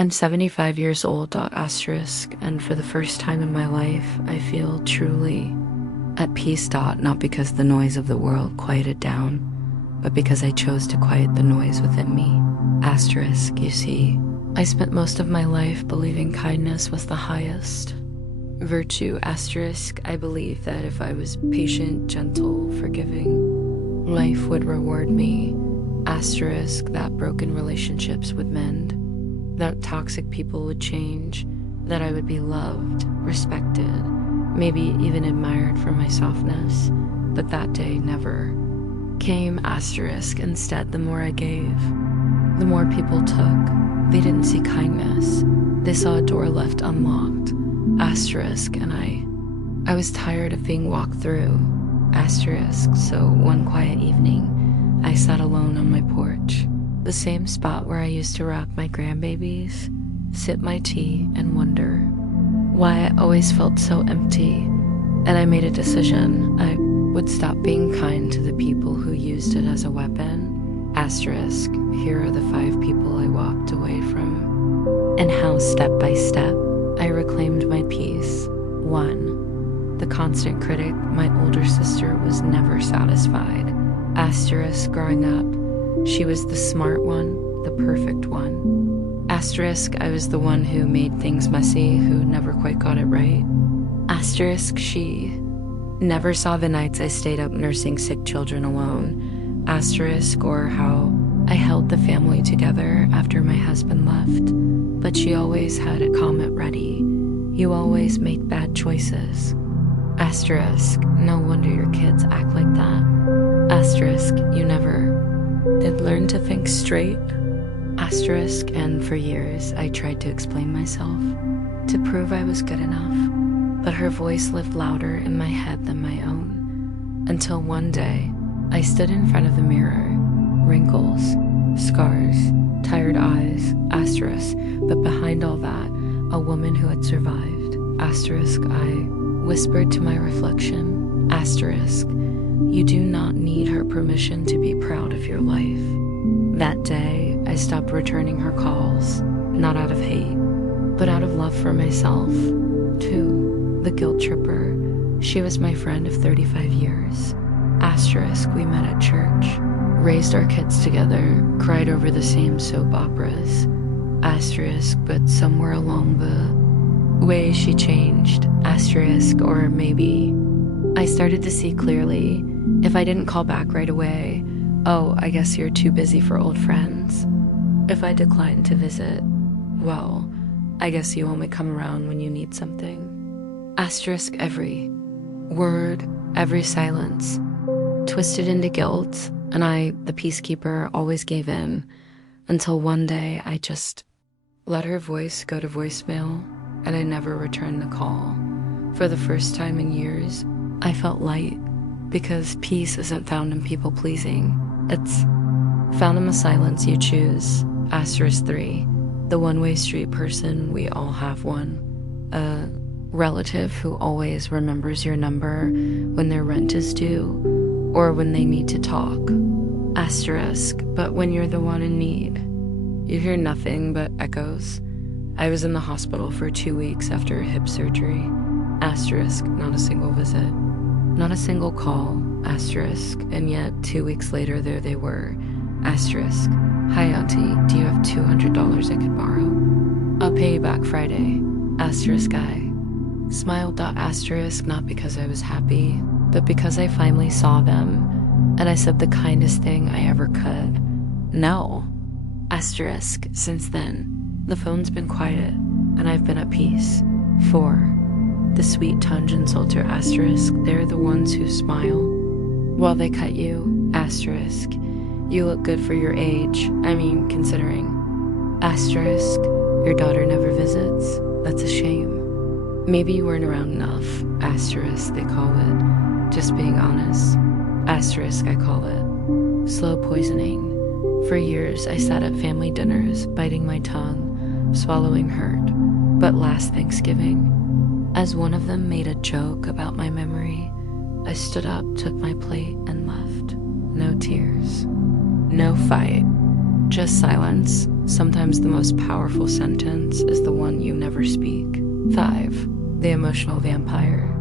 I'm 75 years old, asterisk, and for the first time in my life, I feel truly at peace, not because the noise of the world quieted down, but because I chose to quiet the noise within me. Asterisk, you see, I spent most of my life believing kindness was the highest virtue. Asterisk, I believed that if I was patient, gentle, forgiving, life would reward me. Asterisk, that broken relationships would mend, that toxic people would change, that I would be loved, respected, maybe even admired for my softness. But that day never came. Asterisk, instead, the more I gave, the more people took. They didn't see kindness. They saw a door left unlocked. Asterisk, and I was tired of being walked through. Asterisk, so one quiet evening, I sat alone on my porch, the same spot where I used to rock my grandbabies, sip my tea, and wonder why I always felt so empty. And I made a decision. I would stop being kind to the people who used it as a weapon. Asterisk, here are the 5 people I walked away from, and how step by step I reclaimed my peace. 1. The constant critic, my older sister, was never satisfied. Asterisk, growing up, she was the smart one, the perfect one. Asterisk, I was the one who made things messy, who never quite got it right. Asterisk, she never saw the nights I stayed up nursing sick children alone. Asterisk, or how I held the family together after my husband left. But she always had a comment ready. You always make bad choices. Asterisk, no wonder your kids act like that. Asterisk, you never did learn to think straight. Asterisk, and for years I tried to explain myself, to prove I was good enough. But her voice lived louder in my head than my own. Until one day, I stood in front of the mirror. Wrinkles, scars, tired eyes, asterisk, but behind all that, a woman who had survived. Asterisk, I whispered to my reflection, asterisk, you do not need her permission to be proud of your life. That day, I stopped returning her calls, not out of hate, but out of love for myself. 2. The guilt tripper. She was my friend of 35 years. Asterisk, we met at church, raised our kids together, cried over the same soap operas. Asterisk, but somewhere along the way she changed. Asterisk, or maybe I started to see clearly. If I didn't call back right away, oh, I guess you're too busy for old friends. If I declined to visit, well, I guess you only come around when you need something. Asterisk, every word, every silence, twisted into guilt, and I, the peacekeeper, always gave in, until one day I just let her voice go to voicemail, and I never returned the call. For the first time in years, I felt light, because peace isn't found in people pleasing. It's found in the silence you choose. Asterisk 3, the one-way street person, we all have one. A relative who always remembers your number when their rent is due, or when they need to talk. Asterisk, but when you're the one in need, you hear nothing but echoes. I was in the hospital for 2 weeks after a hip surgery. Asterisk, not a single visit, not a single call. Asterisk, and yet 2 weeks later there they were. Asterisk, hi auntie, do you have $200 I could borrow? I'll pay you back Friday. Asterisk, I smiled. Asterisk, not because I was happy, but because I finally saw them, and I said the kindest thing I ever could. No. Asterisk, since then, the phone's been quiet, and I've been at peace. 4. The sweet tongue insulter. Asterisk, they're the ones who smile while they cut you. Asterisk, you look good for your age, I mean, considering. Asterisk, your daughter never visits. That's a shame. Maybe you weren't around enough. Asterisk, they call it just being honest. Asterisk, I call it slow poisoning. For years, I sat at family dinners, biting my tongue, swallowing hurt. But last Thanksgiving, as one of them made a joke about my memory, I stood up, took my plate, and left. No tears. No fight. Just silence. Sometimes the most powerful sentence is the one you never speak. 5. The emotional vampire.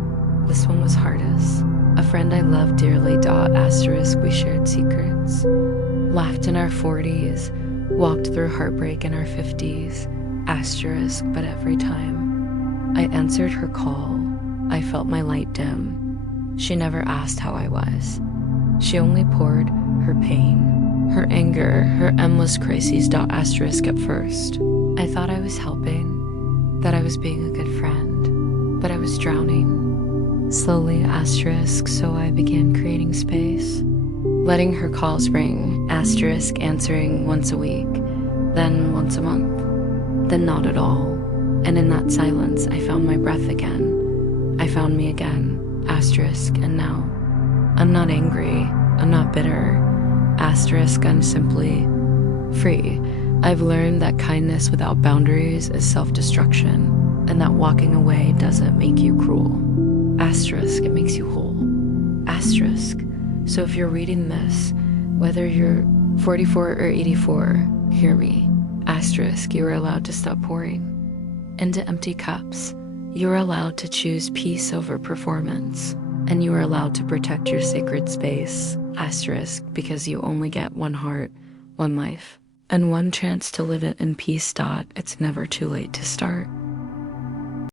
This one was hardest. A friend I loved dearly. Asterisk, we shared secrets. Laughed in our 40s, walked through heartbreak in our 50s. Asterisk, but every time I answered her call, I felt my light dim. She never asked how I was. She only poured her pain, her anger, her endless crises. Asterisk at first. I thought I was helping, that I was being a good friend, but I was drowning. Slowly, asterisk, so I began creating space. Letting her calls ring, asterisk, answering once a week, then once a month, then not at all. And in that silence, I found my breath again. I found me again, asterisk, and now I'm not angry, I'm not bitter, asterisk, I'm simply free. I've learned that kindness without boundaries is self-destruction, and that walking away doesn't make you cruel. Asterisk, it makes you whole. Asterisk. So if you're reading this, whether you're 44 or 84, hear me. Asterisk, you are allowed to stop pouring into empty cups. You are allowed to choose peace over performance, and you are allowed to protect your sacred space, asterisk, because you only get one heart, one life, and one chance to live it in peace. It's never too late to start.